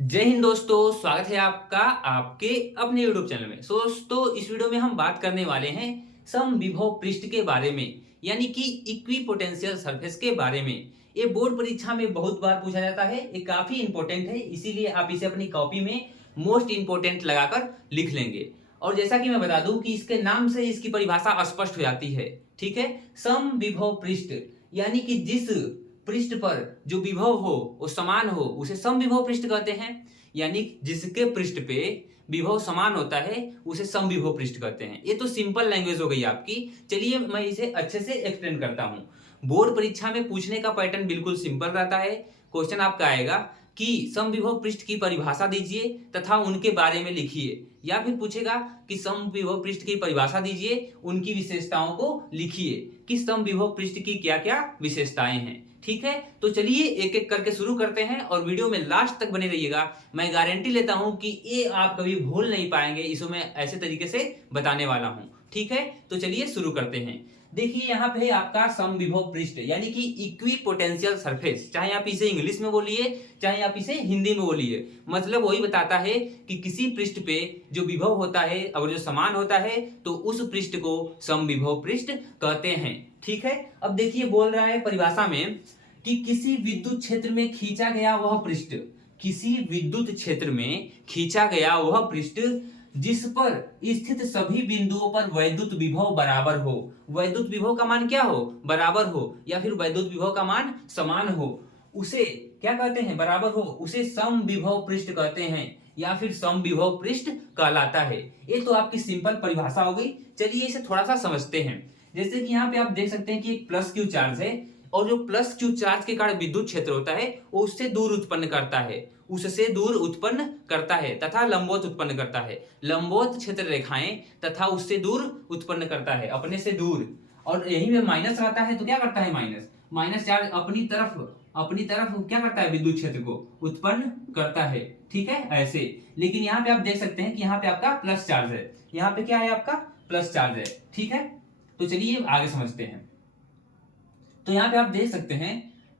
जय हिंद दोस्तों, स्वागत है आपका आपके अपने YouTube चैनल में। दोस्तों, इस वीडियो में हम बात करने वाले हैं समविभव पृष्ठ के बारे में, यानी कि इक्विपोटेंशियल सरफेस के बारे में। ये बोर्ड परीक्षा में बहुत बार पूछा जाता है, ये काफी इंपॉर्टेंट है, इसीलिए आप इसे अपनी कॉपी में मोस्ट इंपॉर्टेंट लगाकर लिख लेंगे। और जैसा कि मैं बता दूं कि इसके नाम से इसकी परिभाषा स्पष्ट हो जाती है। ठीक है, समविभव पृष्ठ यानी कि जिस पृष्ठ पर जो विभव हो वो समान हो उसे समविभव पृष्ठ कहते हैं। यानी जिसके पृष्ठ पे विभव समान होता है उसे समविभव पृष्ठ कहते हैं। ये तो सिंपल लैंग्वेज हो गई आपकी। चलिए मैं इसे अच्छे से एक्सप्लेन करता हूं। बोर्ड परीक्षा में पूछने का पैटर्न बिल्कुल सिंपल रहता है। क्वेश्चन आपका आएगा कि समविभव पृष्ठ की परिभाषा दीजिए तथा उनके बारे में लिखिए, या फिर पूछेगा कि समविभव पृष्ठ की परिभाषा दीजिए, उनकी विशेषताओं को लिखिए कि समविभव पृष्ठ की क्या क्या विशेषताएं हैं। ठीक है, तो चलिए एक एक करके शुरू करते हैं और वीडियो में लास्ट तक बने रहिएगा। मैं गारंटी लेता हूं कि ये आप कभी भूल नहीं पाएंगे, इसको मैं ऐसे तरीके से बताने वाला हूं। ठीक है, तो चलिए शुरू करते हैं। देखिए यहाँ पे आपका समविभव पृष्ठ यानी कि इक्विपोटेंशियल सरफेस, चाहे आप इसे इंग्लिश में बोलिए चाहे आप इसे हिंदी में बोलिए, मतलब वही बताता है कि किसी पृष्ठ पे जो विभव होता है अगर जो समान होता है तो उस पृष्ठ को समविभव पृष्ठ कहते हैं। ठीक है, अब देखिए बोल रहा है परिभाषा में कि किसी विद्युत क्षेत्र में खींचा गया वह पृष्ठ, किसी विद्युत क्षेत्र में खींचा गया वह पृष्ठ जिस पर स्थित सभी बिंदुओं पर वैद्युत विभव बराबर हो। वैद्युत विभव का मान क्या हो? बराबर हो, या फिर वैद्युत विभव का मान समान हो, उसे क्या कहते हैं? बराबर हो, उसे समविभव पृष्ठ कहते हैं या फिर समविभव पृष्ठ कहलाता है। ये तो आपकी सिंपल परिभाषा हो गई। चलिए इसे थोड़ा सा समझते हैं। जैसे कि यहाँ पे आप देख सकते हैं कि एक प्लस क्यू चार्ज है और जो प्लस क्यू चार्ज के कारण विद्युत क्षेत्र होता है वो उससे दूर उत्पन्न करता है, उससे दूर उत्पन्न करता है तथा लंबवत उत्पन्न करता है। लंबवत क्षेत्र रेखाएं तथा उससे दूर उत्पन्न करता है, अपने से दूर। और यही में माइनस रहता है तो क्या करता है? माइनस माइनस चार्ज अपनी तरफ क्या करता है? विद्युत क्षेत्र को उत्पन्न करता है। ठीक है, ऐसे। लेकिन यहाँ पे आप देख सकते हैं कि यहाँ पे आपका प्लस चार्ज है, यहाँ पे क्या है? आपका प्लस चार्ज है। ठीक है, तो चलिए आगे समझते हैं। तो यहाँ पे आप देख सकते हैं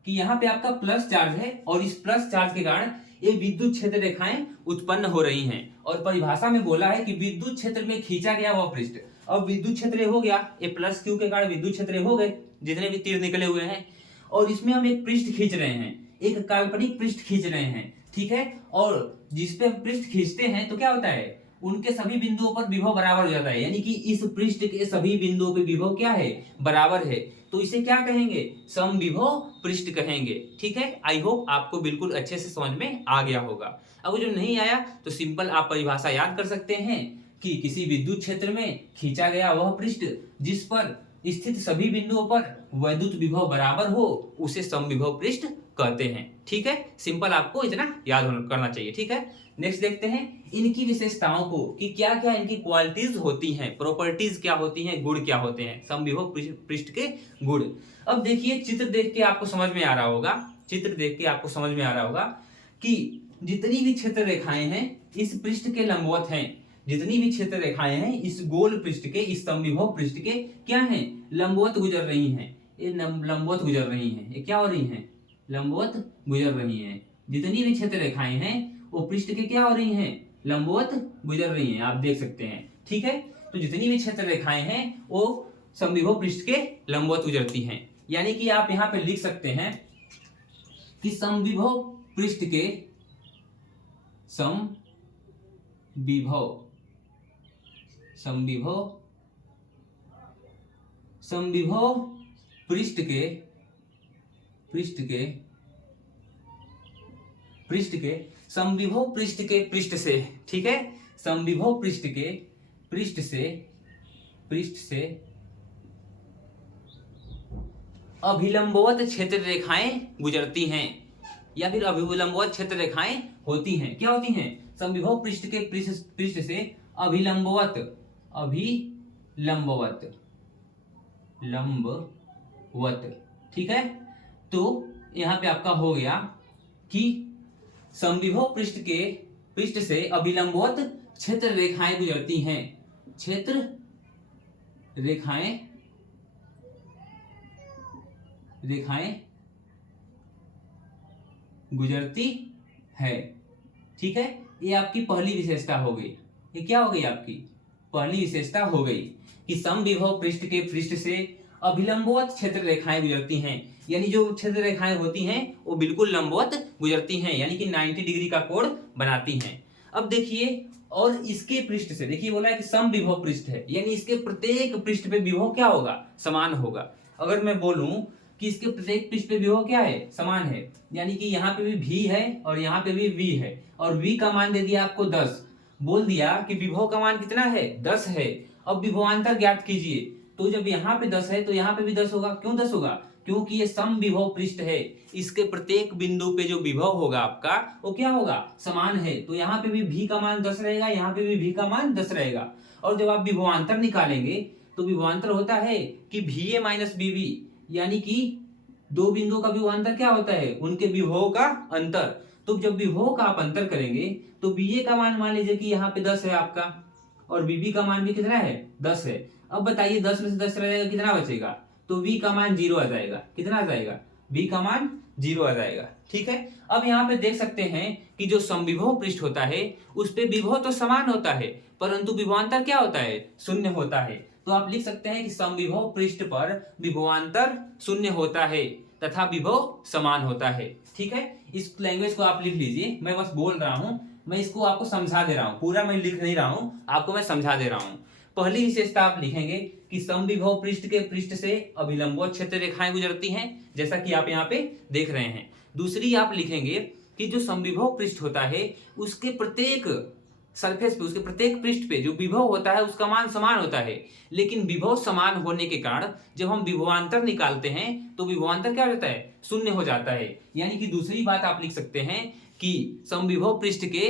कि यहाँ पे आपका प्लस चार्ज है और इस प्लस चार्ज के कारण ये विद्युत क्षेत्र रेखाएं उत्पन्न हो रही हैं। और परिभाषा में बोला है कि विद्युत क्षेत्र में खींचा गया वह पृष्ठ। अब विद्युत क्षेत्र हो गया, ये प्लस क्यू के कारण विद्युत क्षेत्र हो गए जितने भी तीर निकले हुए हैं, और इसमें हम एक पृष्ठ खींच रहे हैं, एक काल्पनिक पृष्ठ खींच रहे हैं। ठीक है, और जिसपे हम पृष्ठ खींचते हैं तो क्या होता है? उनके सभी बिंदुओं पर विभव बराबर हो जाता है, यानी कि इस पृष्ठ के सभी बिंदुओं पे विभव क्या है? बराबर है। तो इसे क्या कहेंगे? समविभव पृष्ठ कहेंगे। ठीक है, आई होप आपको बिल्कुल अच्छे से समझ में आ गया होगा। अब जो नहीं आया तो सिंपल आप परिभाषा याद कर सकते हैं कि किसी विद्युत क्षेत्र में खींचा गया वह पृष्ठ जिस पर स्थित सभी बिंदुओं पर वैद्युत विभव बराबर हो उसे समविभव पृष्ठ कहते हैं। ठीक है, सिंपल आपको इतना याद करना चाहिए। ठीक है, नेक्स्ट देखते हैं इनकी विशेषताओं को कि क्या क्या इनकी क्वालिटीज होती हैं, प्रॉपर्टीज क्या होती हैं, गुण क्या होते हैं, समविभव पृष्ठ के गुण। अब देखिए चित्र देख के आपको समझ में आ रहा होगा, चित्र देख के आपको समझ में आ रहा होगा कि जितनी भी क्षेत्र रेखाएं हैं इस पृष्ठ के लंबवत हैं, जितनी भी क्षेत्र रेखाएं हैं इस गोल पृष्ठ के, इस समविभव पृष्ठ के क्या हैं? लंबवत गुजर रही हैं। ये लंबवत गुजर रही हैं, ये क्या हो रही हैं? लंबवत गुजर रही हैं। जितनी भी क्षेत्र रेखाएं हैं वो पृष्ठ के क्या हो रही हैं? लंबवत गुजर रही हैं, आप देख सकते हैं। ठीक है, तो जितनी भी क्षेत्र रेखाएं हैं वो समविभव पृष्ठ के लंबवत गुजरती हैं। यानी कि आप यहां पे लिख सकते हैं कि समविभव पृष्ठ के समविभव समविभव समविभव पृष्ठ के समविभव पृष्ठ के पृष्ठ से, ठीक है, समविभव पृष्ठ के पृष्ठ से अभिलंबवत क्षेत्र रेखाएं गुजरती हैं, या फिर अभिलंबवत क्षेत्र रेखाएं होती हैं। क्या होती हैं? समविभव पृष्ठ के पृष्ठ से अभिलंबवत लंबवत। ठीक है, तो यहां पे आपका हो गया कि समविभव पृष्ठ से अभिलंबवत क्षेत्र रेखाएं गुजरती हैं, क्षेत्र रेखाएं गुजरती है। ठीक है, ये आपकी पहली विशेषता हो गई। ये क्या हो गई आपकी पहली विशेषता हो गई कि समविभव पृष्ठ के पृष्ठ से अभिलंबवत क्षेत्र रेखाएं गुजरती हैं, यानी जो क्षेत्र रेखाएं होती हैं वो बिल्कुल लंबवत गुजरती हैं, यानी कि 90 डिग्री का कोण बनाती हैं। अब देखिए, और इसके पृष्ठ से देखिए बोला है कि समविभव पृष्ठ है, यानी इसके प्रत्येक पृष्ठ पे विभव क्या होगा, समान होगा। अगर मैं बोलूं कि इसके प्रत्येक पृष्ठ पे विभव क्या है, समान है, यानी कि यहाँ पे भी v है और यहाँ पे भी v है, और v का मान दे दिया आपको 10, बोल दिया कि विभव का मान कितना है, 10 है। अब विभवांतर ज्ञात कीजिए, तो जब यहाँ पे 10 है तो यहाँ पे भी 10 होगा। क्यों 10 होगा, क्योंकि ये समविभव पृष्ठ है, इसके प्रत्येक बिंदु पे जो विभव होगा आपका वो क्या होगा, समान है। तो यहाँ पे भी v का मान 10 रहेगा, यहाँ पे भी v का मान 10 रहेगा। और जब आप विभवांतर निकालेंगे तो विभवांतर होता है कि va माइनस bv, यानी कि दो बिंदुओं का विभवांतर क्या होता है, उनके विभव का अंतर। तो जब विभव का आप अंतर करेंगे तो va का मान मान लीजिए कि यहाँ पे 10 है आपका, और bv का मान भी कितना है, 10 है। अब बताइए 10 में से 10 रहेगा, कितना बचेगा, तो v का मान 0 आ जाएगा। कितना आ जाएगा, v का मान 0 आ जाएगा। ठीक है, अब यहाँ पे देख सकते हैं कि जो समविभव पृष्ठ होता है उस पे विभव तो समान होता है, परंतु विभवांतर क्या होता है, शून्य होता है। तो आप लिख सकते हैं कि समविभव पृष्ठ पर विभवांतर शून्य होता है तथा विभव समान होता है। ठीक है, इस लैंग्वेज को आप लिख लीजिए, मैं बस बोल रहा हूं, मैं इसको आपको समझा दे रहा हूं, पूरा मैं लिख नहीं रहा हूं, आपको मैं समझा दे रहा हूं। पहली विशेषता आप लिखेंगे कि समविभव पृष्ठ के पृष्ठ से अभिलंबवत क्षेत्र रेखाएं गुजरती हैं, जैसा कि आप यहाँ पे देख रहे हैं। दूसरी आप लिखेंगे कि जो समविभव पृष्ठ होता है उसके प्रत्येक सरफेस पे, उसके प्रत्येक पृष्ठ पे जो विभव होता है उसका मान समान होता है, लेकिन विभव समान होने के कारण जब हम विभवांतर निकालते हैं तो विभवांतर क्या हो जाता है, शून्य हो जाता है। यानी कि दूसरी बात आप लिख सकते हैं कि समविभव पृष्ठ के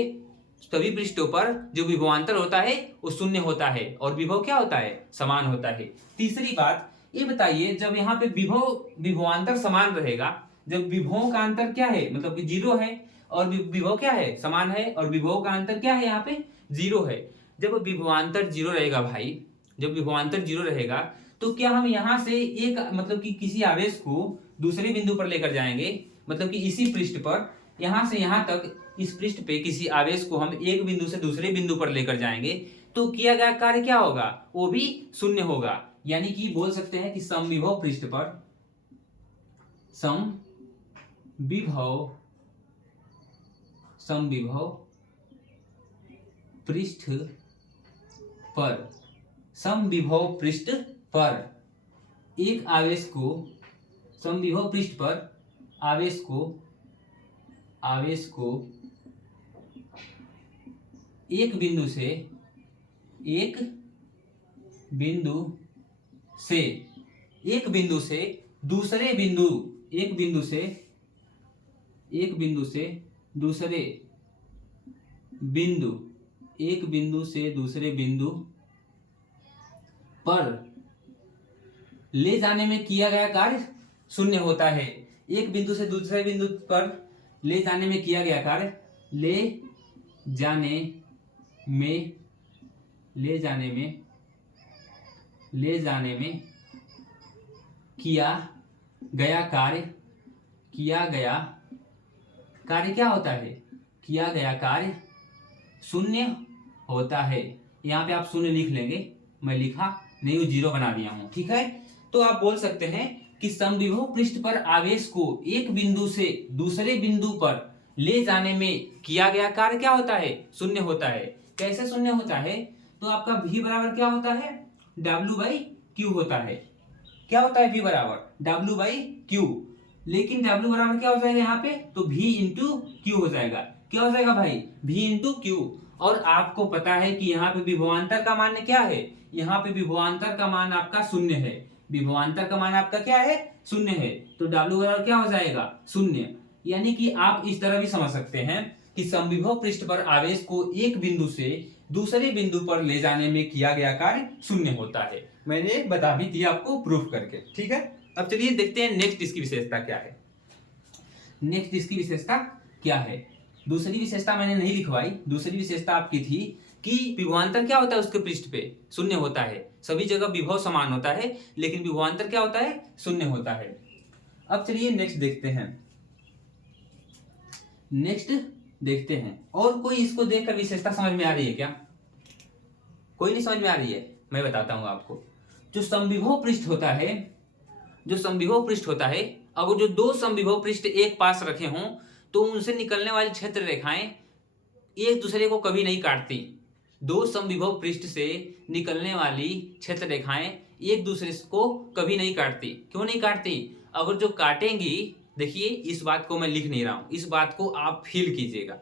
सभी पृष्ठों पर जो विभवांतर होता है वो शून्य होता है और विभव क्या होता है, समान होता है। तीसरी बात ये बताइए, जब यहाँ पे विभवांतर समान रहेगा, जब विभवों का अंतर क्या है, मतलब कि 0 है, और विभव क्या है, समान है, और विभव का अंतर क्या है, यहाँ पे 0 है। जब विभवांतर 0 रहेगा भाई, जब विभवांतर 0 रहेगा तो क्या हम यहाँ से एक मतलब कि किसी आवेश को दूसरे बिंदु पर लेकर जाएंगे, मतलब कि इसी पृष्ठ पर यहाँ से यहाँ तक इस पृष्ठ पे किसी आवेश को हम एक बिंदु से दूसरे बिंदु पर लेकर जाएंगे तो किया गया कार्य क्या होगा, वो भी शून्य होगा। यानी कि बोल सकते हैं कि समविभव पृष्ठ पर, समविभव पृष्ठ पर, समविभव पृष्ठ पर एक आवेश को, समविभव पृष्ठ पर आवेश को एक बिंदु से दूसरे बिंदु पर ले जाने में किया गया कार्य शून्य होता है। एक बिंदु से दूसरे बिंदु पर ले जाने में किया गया कार्य, ले जाने में किया गया कार्य क्या होता है, किया गया कार्य शून्य होता है। यहाँ पे आप शून्य लिख लेंगे, मैं लिखा नहीं हूं, 0 बना दिया हूं। ठीक है, तो आप बोल सकते हैं कि समविभव पृष्ठ पर आवेश को एक बिंदु से दूसरे बिंदु पर ले जाने में किया गया कार्य क्या होता है, शून्य होता है। कैसे शून्य होता है, तो आपका v बराबर क्या होता है, W/Q होता है। क्या होता है v बराबर W/Q, लेकिन W बराबर क्या हो जाएगा यहाँ पे, तो v इंटू क्यू हो जाएगा। क्या हो जाएगा भाई, v इंटू क्यू। और आपको पता है कि यहाँ पे विभवांतर का मान क्या है, यहाँ पे विभवांतर का मान आपका शून्य है, विभवांतर का मान आपका क्या है, शून्य है। तो W बराबर क्या हो जाएगा, शून्य। यानी कि आप इस तरह भी समझ सकते हैं कि समविभव पृष्ठ पर आवेश को एक बिंदु से दूसरे बिंदु पर ले जाने में किया गया कार्य शून्य होता है। मैंने बता भी दिया आपको प्रूफ करके। ठीक है, अब चलिए देखते हैं नेक्स्ट इसकी विशेषता क्या है। नेक्स्ट इसकी विशेषता क्या है, दूसरी विशेषता मैंने नहीं लिखवाई। दूसरी विशेषता आपकी थी कि विभवांतर क्या होता है, उसके पृष्ठ पे शून्य होता है। सभी जगह विभव समान होता है, लेकिन विभवांतर क्या होता है, शून्य होता है। अब चलिए नेक्स्ट देखते हैं। नेक्स्ट देखते हैं। और कोई इसको देखकर विशेषता समझ में आ रही है क्या? कोई नहीं समझ में आ रही है? मैं बताता हूँ आपको। जो समविभव पृष्ठ होता है, जो समविभव पृष्ठ होता है, अगर जो दो समविभव पृष्ठ एक पास रखे हों तो उनसे निकलने वाली क्षेत्र रेखाएं एक दूसरे को कभी नहीं काटती। दो समविभव पृष्ठ से निकलने वाली क्षेत्र रेखाएं एक दूसरे को कभी नहीं काटती। क्यों नहीं काटती? अगर जो काटेंगी, देखिए इस बात को मैं लिख नहीं रहा हूं, इस बात को आप फील कीजिएगा।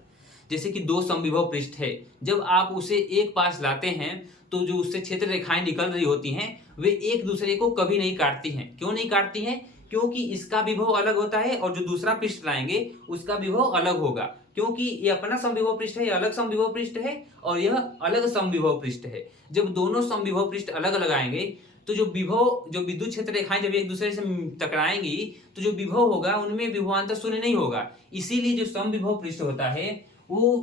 जैसे कि दो समविभव पृष्ठ है, जब आप उसे एक पास लाते हैं तो जो उससे क्षेत्र रेखाएं निकल रही होती हैं वे एक दूसरे को कभी नहीं काटती हैं। क्यों नहीं काटती हैं? क्योंकि इसका विभव अलग होता है और जो दूसरा पृष्ठ लाएंगे उसका विभव अलग होगा। क्योंकि ये अपना समविभव पृष्ठ है, यह अलग समविभव पृष्ठ है और यह अलग समविभव पृष्ठ है। जब दोनों समविभव पृष्ठ अलग अलग आएंगे तो जो विभव, जो विद्युत क्षेत्र रेखाएं जब एक दूसरे से टकराएंगी तो जो विभव होगा उनमें विभवांतर शून्य नहीं होगा। इसीलिए जो समविभव पृष्ठ होता है वो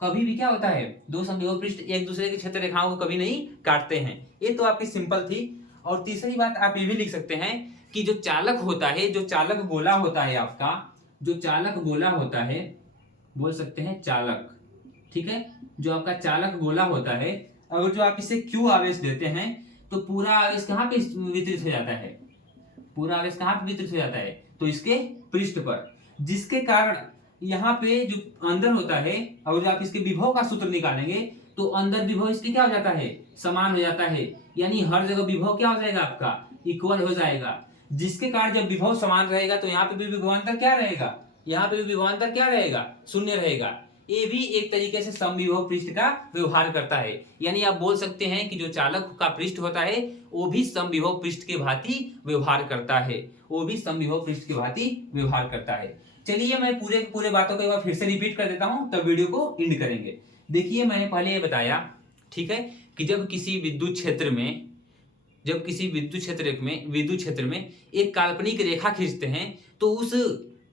कभी भी क्या होता है, दो समविभव पृष्ठ एक दूसरे की क्षेत्र रेखाओं को कभी नहीं काटते हैं। ये तो आपकी सिंपल थी। और तीसरी बात आप ये भी लिख सकते हैं कि जो चालक होता है, जो चालक गोला होता है आपका, जो चालक गोला होता है, बोल सकते हैं चालक, ठीक है, जो आपका चालक गोला होता है, अगर जो आप इसे Q आवेश देते हैं तो पूरा आवेश कहाँ पे वितरित हो जाता है? पूरा आवेश कहाँ पे वितरित हो जाता है? तो इसके पृष्ठ पर, जिसके कारण यहाँ पे जो अंदर होता है, अगर आप इसके विभव का सूत्र निकालेंगे तो अंदर विभव इसके क्या हो जाता है? समान हो जाता है। यानी हर जगह विभव क्या हो जाएगा आपका? इक्वल हो जाएगा। जिसके कारण जब विभव समान रहेगा तो यहाँ पे भी विभवांतर क्या रहेगा? यहाँ पे भी विभवांतर क्या रहेगा? शून्य रहेगा। ये भी एक तरीके से समविभव पृष्ठ का व्यवहार करता है। यानी आप बोल सकते हैं कि जो चालक का पृष्ठ होता है वो भी समविभव पृष्ठ के भांति व्यवहार करता है, वो भी समविभव पृष्ठ के भांति व्यवहार करता है। चलिए मैं पूरे बातों को एक बार फिर से रिपीट कर देता हूं, तब वीडियो को एंड करेंगे। देखिए मैंने पहले ये बताया, ठीक है, कि जब किसी विद्युत क्षेत्र में एक काल्पनिक रेखा खींचते हैं तो उस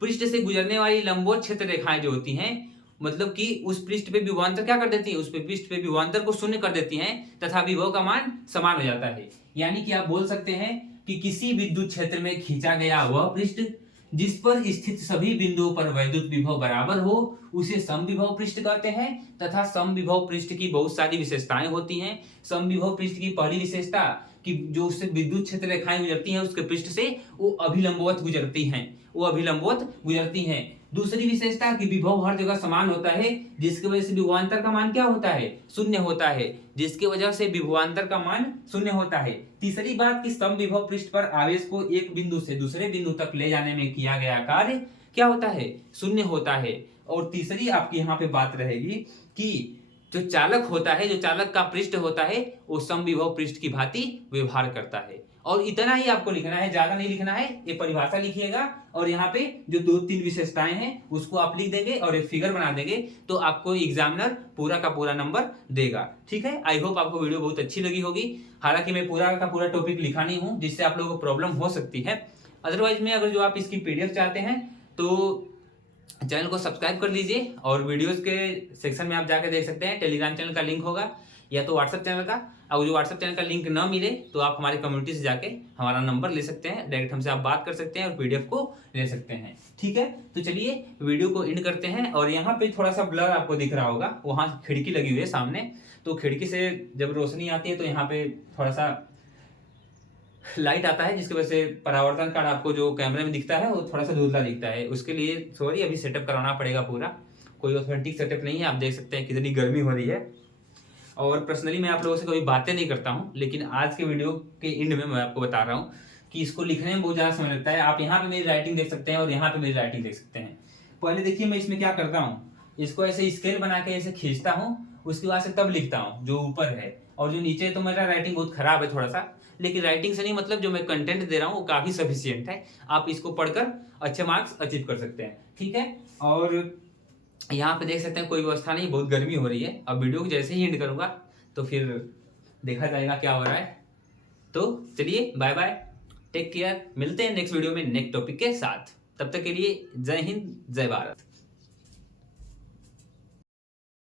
पृष्ठ से गुजरने वाली लंबवत क्षेत्र रेखाएं जो होती हैं, मतलब कि उस पृष्ठ पे विभवांतर क्या कर देती है? उस पृष्ठ पे विभवांतर को शून्य कर देती हैं तथा विभव का मान समान हो जाता है। यानी कि आप बोल सकते हैं कि किसी विद्युत क्षेत्र में खींचा गया वह पृष्ठ जिस पर स्थित सभी बिंदुओं पर वैद्युत विभव बराबर हो उसे समविभव पृष्ठ कहते हैं। तथा समविभव पृष्ठ की बहुत सारी विशेषताएं होती हैं। समविभव पृष्ठ की पहली विशेषता कि जो उससे विद्युत क्षेत्र रेखाएं गुजरती हैं उसके पृष्ठ से वो अभिलंबवत गुजरती हैं। दूसरी विशेषता कि विभव हर जगह समान होता है, जिसकी वजह से विभवांतर का मान क्या होता है? शून्य होता है। तीसरी बात कि समविभव पृष्ठ पर आवेश को एक बिंदु से दूसरे बिंदु तक ले जाने में किया गया कार्य क्या होता है? शून्य होता है। और तीसरी आपकी यहाँ पे बात रहेगी कि जो चालक होता है, जो चालक का पृष्ठ होता है, वो समविभव पृष्ठ की भांति व्यवहार करता है। और इतना ही आपको लिखना है, ज्यादा नहीं लिखना है। ये परिभाषा लिखिएगा और यहाँ पे जो 2-3 विशेषताएं हैं उसको आप लिख देंगे और एक फिगर बना देंगे तो आपको एग्जामिनर पूरा का पूरा नंबर देगा। ठीक है, आई होप आपको वीडियो बहुत अच्छी लगी होगी। हालांकि मैं पूरा का पूरा टॉपिक लिखा नहीं हूँ, जिससे आप लोगों को प्रॉब्लम हो सकती है। अदरवाइज में अगर जो आप इसकी पीडीएफ चाहते हैं तो चैनल को सब्सक्राइब कर लीजिए और वीडियोस के सेक्शन में आप जाकर देख सकते हैं। टेलीग्राम चैनल का लिंक होगा या तो व्हाट्सएप चैनल का। और जो व्हाट्सएप चैनल का लिंक ना मिले तो आप हमारे कम्युनिटी से जाके हमारा नंबर ले सकते हैं, डायरेक्ट हमसे आप बात कर सकते हैं और पीडीएफ को ले सकते हैं। ठीक है, तो चलिए वीडियो को एंड करते हैं। और यहाँ पे थोड़ा सा ब्लर आपको दिख रहा होगा, वहाँ खिड़की लगी हुई है सामने, तो खिड़की से जब रोशनी आती है तो यहाँ पे थोड़ा सा लाइट आता है, जिसकी वजह से परावर्तन कार्ड आपको जो कैमरे में दिखता है वो थोड़ा सा धुंधला दिखता है। उसके लिए सॉरी, अभी सेटअप कराना पड़ेगा पूरा। कोई ऑथेंटिक सेटअप नहीं है। आप देख सकते हैं कितनी गर्मी हो रही है। और पर्सनली मैं आप लोगों से कभी बातें नहीं करता हूं, लेकिन आज के वीडियो के एंड में मैं आपको बता रहा हूं कि इसको लिखने में बहुत ज़्यादा समय लगता है। आप यहाँ पे मेरी राइटिंग देख सकते हैं और यहाँ पे मेरी राइटिंग देख सकते हैं। पहले देखिए मैं इसमें क्या करता हूँ, इसको ऐसे स्केल बना के ऐसे खींचता हूँ, उसके बाद से तब लिखता हूँ जो ऊपर है। और जो नीचे तो मेरा राइटिंग बहुत खराब है थोड़ा सा, लेकिन राइटिंग से नहीं मतलब जो मैं कंटेंट दे रहा हूँ वो काफ़ी सफिशियंट है। आप इसको पढ़कर अच्छे मार्क्स अचीव कर सकते हैं। ठीक है, और यहाँ पे देख सकते हैं कोई व्यवस्था नहीं, बहुत गर्मी हो रही है। अब वीडियो को जैसे ही एंड करूँगा तो फिर देखा जाएगा क्या हो रहा है। तो चलिए बाय बाय, टेक केयर, मिलते हैं नेक्स्ट वीडियो में नेक्स्ट टॉपिक के साथ। तब तक के लिए जय हिंद, जय भारत।